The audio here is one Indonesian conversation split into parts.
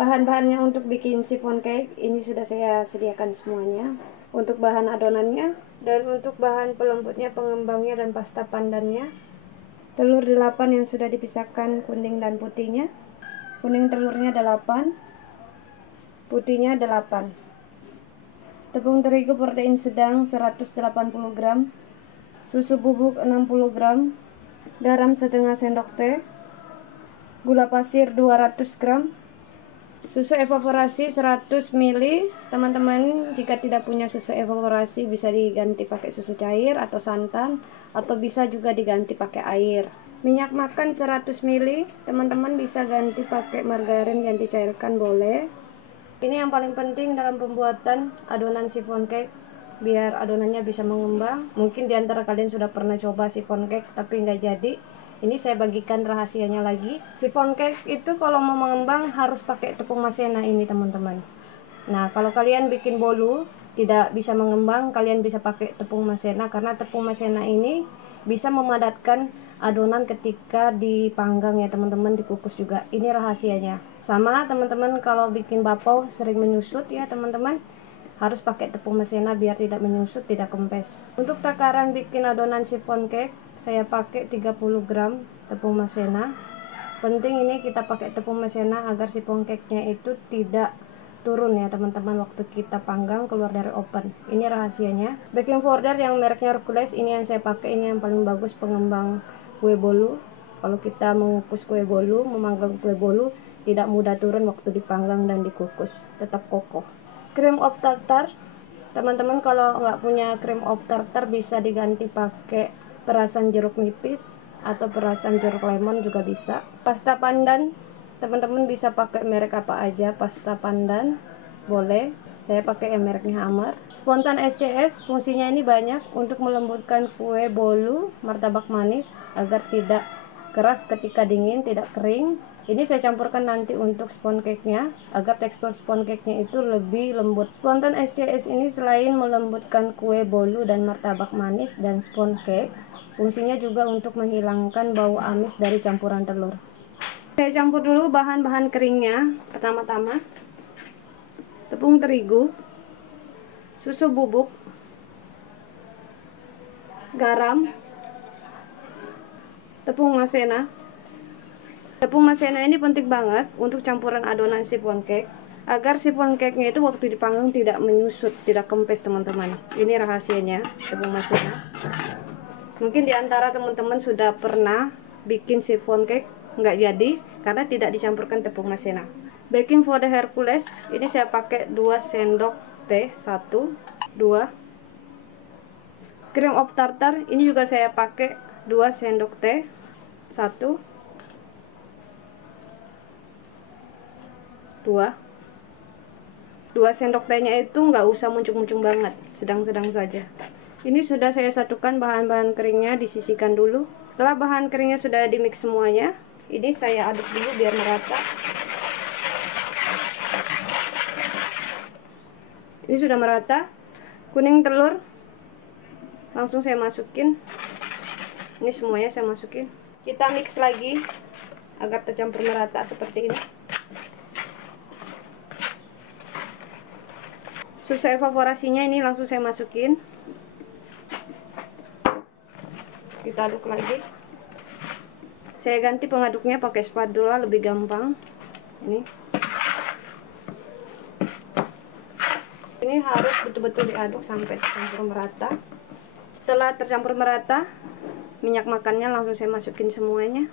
Bahan-bahannya untuk bikin chiffon cake ini sudah saya sediakan semuanya. Untuk bahan adonannya dan untuk bahan pelembutnya, pengembangnya dan pasta pandannya. Telur 8 yang sudah dipisahkan kuning dan putihnya. Kuning telurnya 8, putihnya 8. Tepung terigu protein sedang 180 gram. Susu bubuk 60 gram. Garam setengah sendok teh. Gula pasir 200 gram. Susu evaporasi 100 ml. Teman-teman jika tidak punya susu evaporasi bisa diganti pakai susu cair atau santan, atau bisa juga diganti pakai air. Minyak makan 100 ml. Teman-teman bisa ganti pakai margarin yang dicairkan boleh. Ini yang paling penting dalam pembuatan adonan chiffon cake, biar adonannya bisa mengembang. Mungkin diantara kalian sudah pernah coba chiffon cake tapi nggak jadi. Ini saya bagikan rahasianya lagi. Chiffon cake itu kalau mau mengembang harus pakai tepung maizena ini teman-teman. Nah, kalau kalian bikin bolu tidak bisa mengembang, kalian bisa pakai tepung maizena, karena tepung maizena ini bisa memadatkan adonan ketika dipanggang ya teman-teman, dikukus juga. Ini rahasianya. Sama teman-teman kalau bikin bapau sering menyusut ya teman-teman, harus pakai tepung maizena biar tidak menyusut, tidak kempes. Untuk takaran bikin adonan chiffon cake, saya pakai 30 gram tepung maizena. Penting ini kita pakai tepung maizena agar chiffon cake-nya itu tidak turun ya teman-teman waktu kita panggang keluar dari oven. Ini rahasianya. Baking powder yang mereknya Hercules ini yang saya pakai, ini yang paling bagus pengembang kue bolu. Kalau kita mengukus kue bolu, memanggang kue bolu, tidak mudah turun waktu dipanggang dan dikukus, tetap kokoh. Cream of tartar, teman-teman kalau nggak punya cream of tartar bisa diganti pakai perasan jeruk nipis atau perasan jeruk lemon juga bisa. Pasta pandan, teman-teman bisa pakai merek apa aja, pasta pandan boleh. Saya pakai yang mereknya Hammer. Spontan SCS fungsinya ini banyak untuk melembutkan kue bolu, martabak manis agar tidak keras ketika dingin, tidak kering. Ini saya campurkan nanti untuk sponge cake-nya agar tekstur sponge cake-nya itu lebih lembut. Spontan SCS ini selain melembutkan kue bolu dan martabak manis dan sponge cake, fungsinya juga untuk menghilangkan bau amis dari campuran telur. Saya campur dulu bahan-bahan keringnya. Pertama-tama tepung terigu, susu bubuk, garam, tepung maizena. Tepung maizena ini penting banget untuk campuran adonan chiffon cake agar chiffon cake-nya itu waktu dipanggang tidak menyusut, tidak kempes teman-teman. Ini rahasianya tepung maizena. Mungkin diantara teman-teman sudah pernah bikin chiffon cake nggak jadi karena tidak dicampurkan tepung maizena. Baking powder Hercules ini saya pakai 2 sendok teh, 1, 2. Cream of tartar ini juga saya pakai 2 sendok teh, 1, 2. 2 sendok tehnya itu nggak usah muncung-muncung banget, sedang-sedang saja. Ini sudah saya satukan bahan-bahan keringnya, disisihkan dulu. Setelah bahan keringnya sudah dimix semuanya, ini saya aduk dulu biar merata. Ini sudah merata. Kuning telur langsung saya masukin. Ini semuanya saya masukin. Kita mix lagi agar tercampur merata seperti ini. Susu evaporasinya ini langsung saya masukin. Kita aduk lagi. Saya ganti pengaduknya pakai spatula lebih gampang. Ini harus betul-betul diaduk sampai tercampur merata. Setelah tercampur merata, minyak makannya langsung saya masukin semuanya.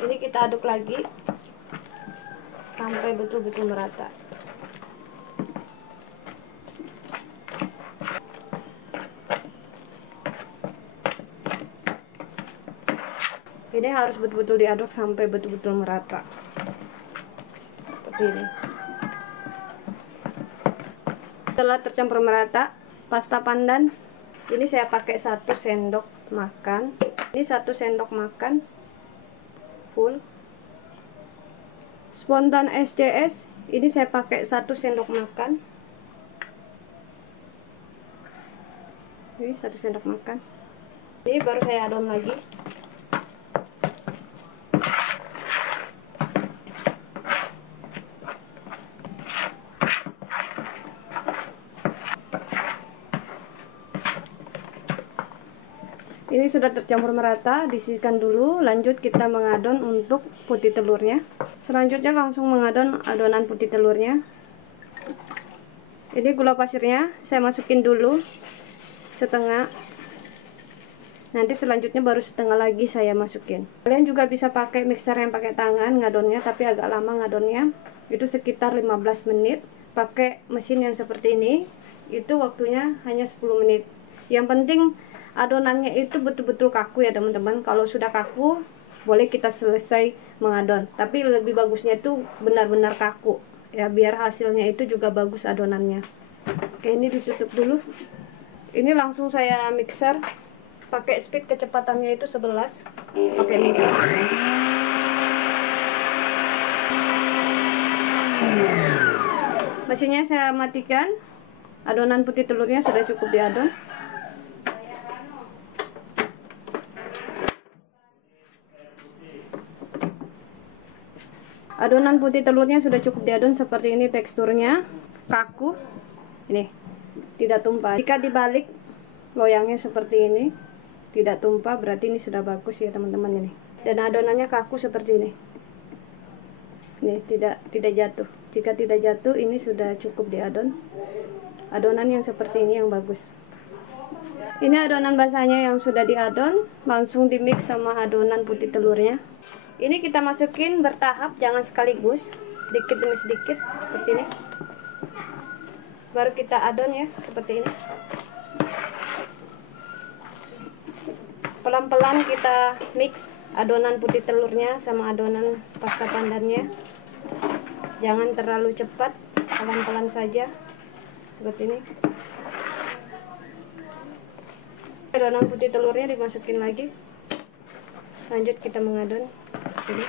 Ini kita aduk lagi sampai betul-betul merata. Ini harus betul-betul diaduk sampai betul-betul merata. Seperti ini. Setelah tercampur merata, pasta pandan ini saya pakai 1 sendok makan. Ini 1 sendok makan full. Spontan SCS ini saya pakai 1 sendok makan. Ini 1 sendok makan. Ini baru saya adon lagi. Ini sudah tercampur merata, disisihkan dulu. Lanjut kita mengadon untuk putih telurnya. Selanjutnya langsung mengadon adonan putih telurnya. Ini gula pasirnya saya masukin dulu setengah. Nanti selanjutnya baru setengah lagi saya masukin. Kalian juga bisa pakai mixer yang pakai tangan ngadonnya, tapi agak lama ngadonnya. Itu sekitar 15 menit. Pakai mesin yang seperti ini, itu waktunya hanya 10 menit. Yang penting adonannya itu betul-betul kaku ya teman-teman. Kalau sudah kaku, boleh kita selesai mengadon. Tapi lebih bagusnya itu benar-benar kaku. Ya, biar hasilnya itu juga bagus adonannya. Oke, ini ditutup dulu. Ini langsung saya mixer. Pakai speed kecepatannya itu 11. Pakai medium. Mesinnya saya matikan. Adonan putih telurnya sudah cukup diadon. Adonan putih telurnya sudah cukup diadon seperti ini teksturnya, kaku. Ini tidak tumpah. Jika dibalik loyangnya seperti ini, tidak tumpah, berarti ini sudah bagus ya teman-teman ini. Dan adonannya kaku seperti ini. Ini tidak jatuh. Jika tidak jatuh, ini sudah cukup diadon. Adonan yang seperti ini yang bagus. Ini adonan basahnya yang sudah diadon, langsung di mix sama adonan putih telurnya. Ini kita masukin bertahap, jangan sekaligus, sedikit demi sedikit seperti ini. Baru kita adon ya, seperti ini. Pelan-pelan kita mix adonan putih telurnya sama adonan pasta pandannya. Jangan terlalu cepat, pelan-pelan saja seperti ini. Adonan putih telurnya dimasukin lagi. Lanjut kita mengadon. Ini.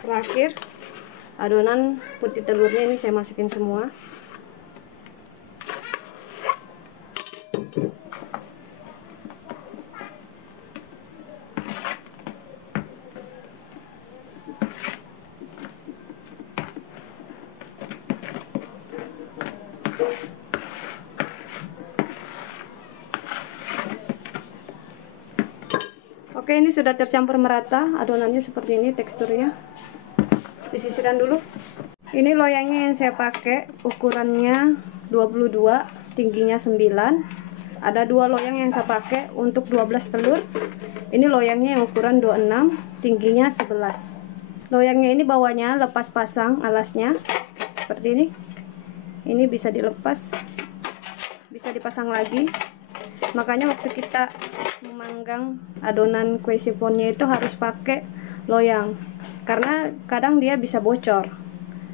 Terakhir, adonan putih telurnya ini saya masukin semua. Oke, ini sudah tercampur merata, adonannya seperti ini teksturnya. Disisihkan dulu. Ini loyangnya yang saya pakai, ukurannya 22, tingginya 9. Ada dua loyang yang saya pakai untuk 12 telur. Ini loyangnya yang ukuran 26, tingginya 11. Loyangnya ini bawahnya lepas pasang alasnya seperti ini. Ini bisa dilepas, bisa dipasang lagi. Makanya waktu kita memanggang adonan kue sifonnya itu harus pakai loyang, karena kadang dia bisa bocor,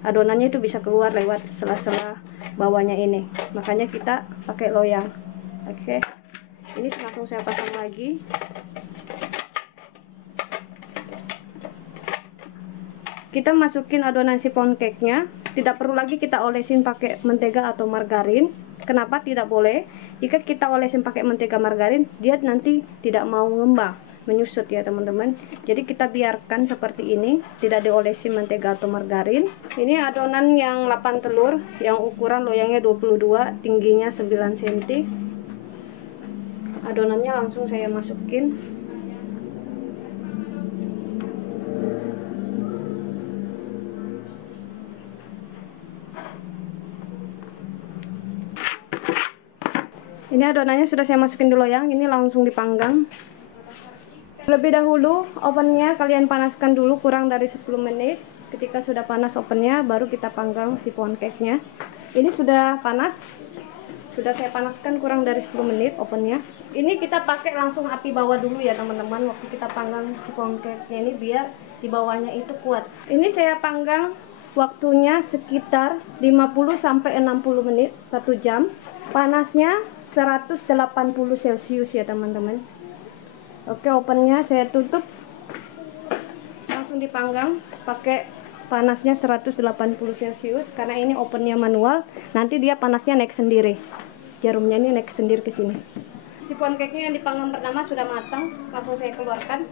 adonannya itu bisa keluar lewat sela-sela bawahnya ini. Makanya kita pakai loyang. Oke, ini langsung saya pasang lagi. Kita masukin adonan sifon cake-nya. Tidak perlu lagi kita olesin pakai mentega atau margarin. Kenapa tidak boleh? Jika kita olesin pakai mentega margarin, dia nanti tidak mau ngembang, menyusut ya teman-teman. Jadi kita biarkan seperti ini, tidak diolesin mentega atau margarin. Ini adonan yang 8 telur, yang ukuran loyangnya 22, tingginya 9 cm. Adonannya langsung saya masukin. Ini adonannya sudah saya masukin di loyang, ini langsung dipanggang. Lebih dahulu ovennya kalian panaskan dulu kurang dari 10 menit. Ketika sudah panas ovennya, baru kita panggang sifon cake-nya. Ini sudah panas, sudah saya panaskan kurang dari 10 menit ovennya. Ini kita pakai langsung api bawah dulu ya teman-teman, waktu kita panggang sifon cake-nya ini, biar di bawahnya itu kuat. Ini saya panggang waktunya sekitar 50-60 menit, 1 jam. Panasnya 180 celcius ya teman-teman. Oke, ovennya saya tutup, langsung dipanggang pakai panasnya 180 celcius karena ini opennya manual. Nanti dia panasnya naik sendiri, jarumnya ini naik sendiri ke sini. Sifon cake-nya yang dipanggang pertama sudah matang, langsung saya keluarkan.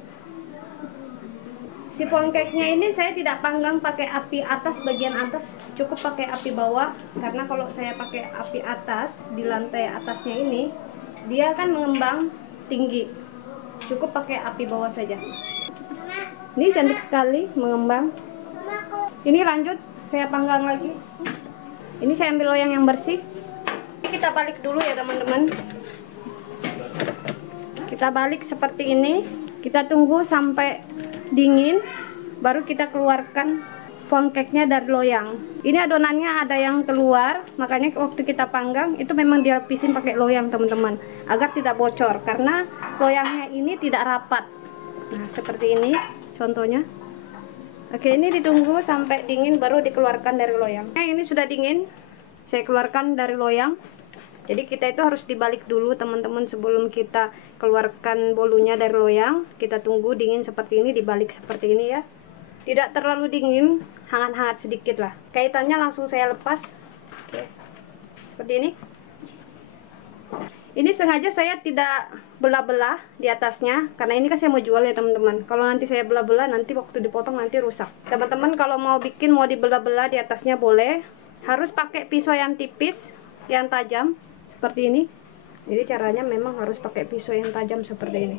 Sifon cake-nya ini saya tidak panggang pakai api atas, bagian atas, cukup pakai api bawah. Karena kalau saya pakai api atas, di lantai atasnya ini, dia akan mengembang tinggi. Cukup pakai api bawah saja. Ini cantik sekali, mengembang. Ini lanjut, saya panggang lagi. Ini saya ambil loyang yang bersih. Kita balik dulu ya teman-teman. Kita balik seperti ini. Kita tunggu sampai dingin, baru kita keluarkan sponge cake-nya dari loyang. Ini adonannya ada yang keluar, makanya waktu kita panggang itu memang dilapisin pakai loyang teman-teman, agar tidak bocor karena loyangnya ini tidak rapat. Nah seperti ini contohnya. Oke, ini ditunggu sampai dingin baru dikeluarkan dari loyang. Nah, ini sudah dingin, saya keluarkan dari loyang. Jadi kita itu harus dibalik dulu teman-teman sebelum kita keluarkan bolunya dari loyang. Kita tunggu dingin seperti ini, dibalik seperti ini ya. Tidak terlalu dingin, hangat-hangat sedikit lah. Kaitannya langsung saya lepas. Oke. Seperti ini. Ini sengaja saya tidak belah-belah di atasnya, karena ini kan saya mau jual ya teman-teman. Kalau nanti saya belah-belah, nanti waktu dipotong nanti rusak. Teman-teman kalau mau bikin, mau dibelah-belah di atasnya boleh. Harus pakai pisau yang tipis, yang tajam. Seperti ini. Jadi caranya memang harus pakai pisau yang tajam seperti ini.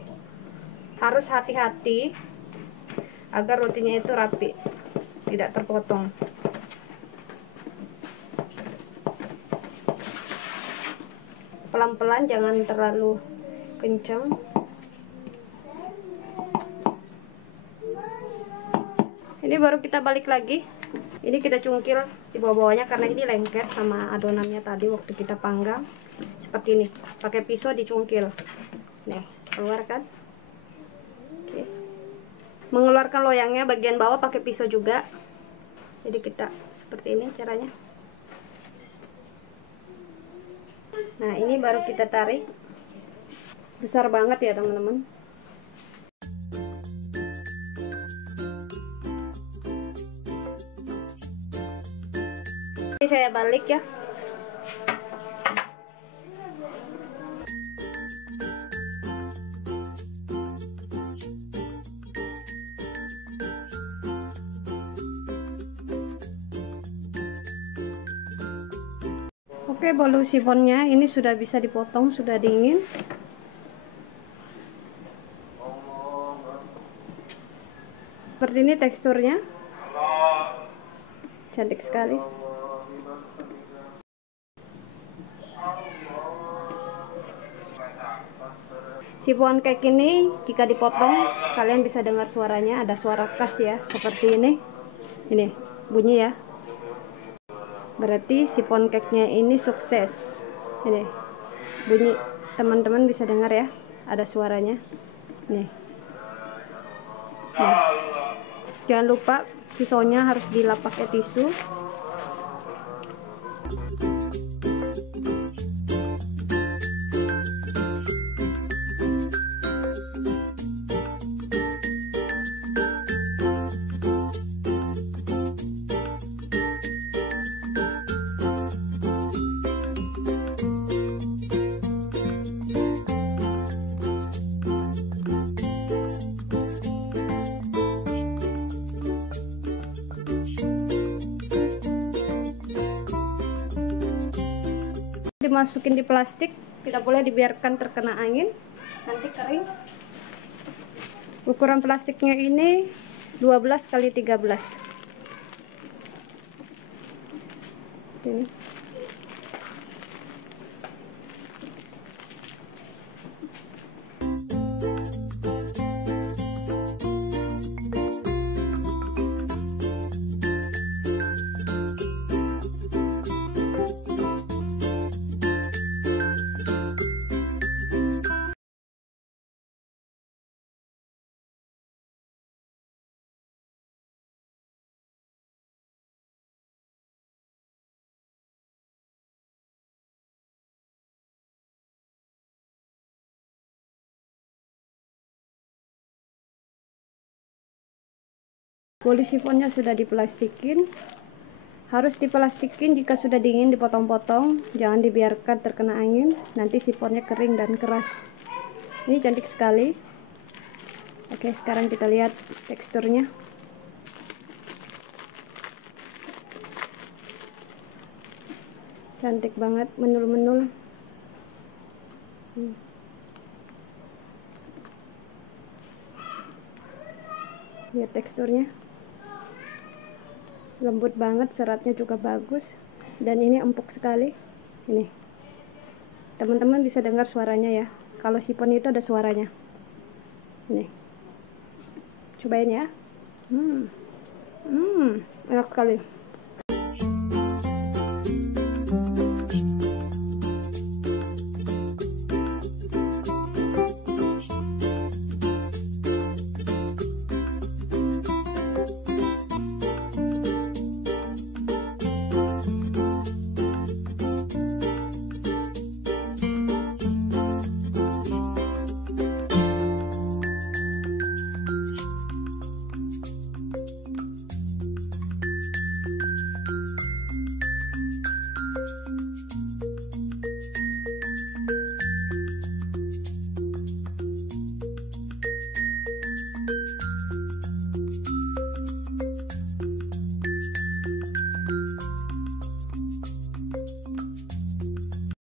Harus hati-hati agar rotinya itu rapi, tidak terpotong. Pelan-pelan, jangan terlalu kencang. Ini baru kita balik lagi. Ini kita cungkil di bawah-bawahnya karena ini lengket sama adonannya tadi waktu kita panggang. Seperti ini, pakai pisau dicungkil. Nih, keluarkan. Oke. Mengeluarkan loyangnya bagian bawah pakai pisau juga. Jadi kita seperti ini caranya. Nah, ini baru kita tarik. Besar banget ya, teman-teman. Ini saya balik ya. Oke, bolu sifonnya ini sudah bisa dipotong, sudah dingin. Seperti ini teksturnya. Cantik sekali. Sifon cake ini jika dipotong, kalian bisa dengar suaranya, ada suara khas ya, seperti ini. Ini bunyi ya. Berarti sifon cake-nya ini sukses. Ini bunyi, teman-teman bisa dengar ya, ada suaranya. Nih. Jangan lupa pisaunya harus dilap pakai tisu. Dimasukin di plastik, tidak boleh dibiarkan terkena angin, nanti kering. Ukuran plastiknya ini 12 kali 13. Ini Bodi sifonnya sudah diplastikin. Harus diplastikin jika sudah dingin, dipotong-potong, jangan dibiarkan terkena angin, nanti sifonnya kering dan keras. Ini cantik sekali. Oke, sekarang kita lihat teksturnya. Cantik banget, menul-menul. Lihat teksturnya. Lembut banget, seratnya juga bagus, dan ini empuk sekali. Ini teman-teman bisa dengar suaranya ya, kalau sifon itu ada suaranya. Ini cobain ya. Enak sekali.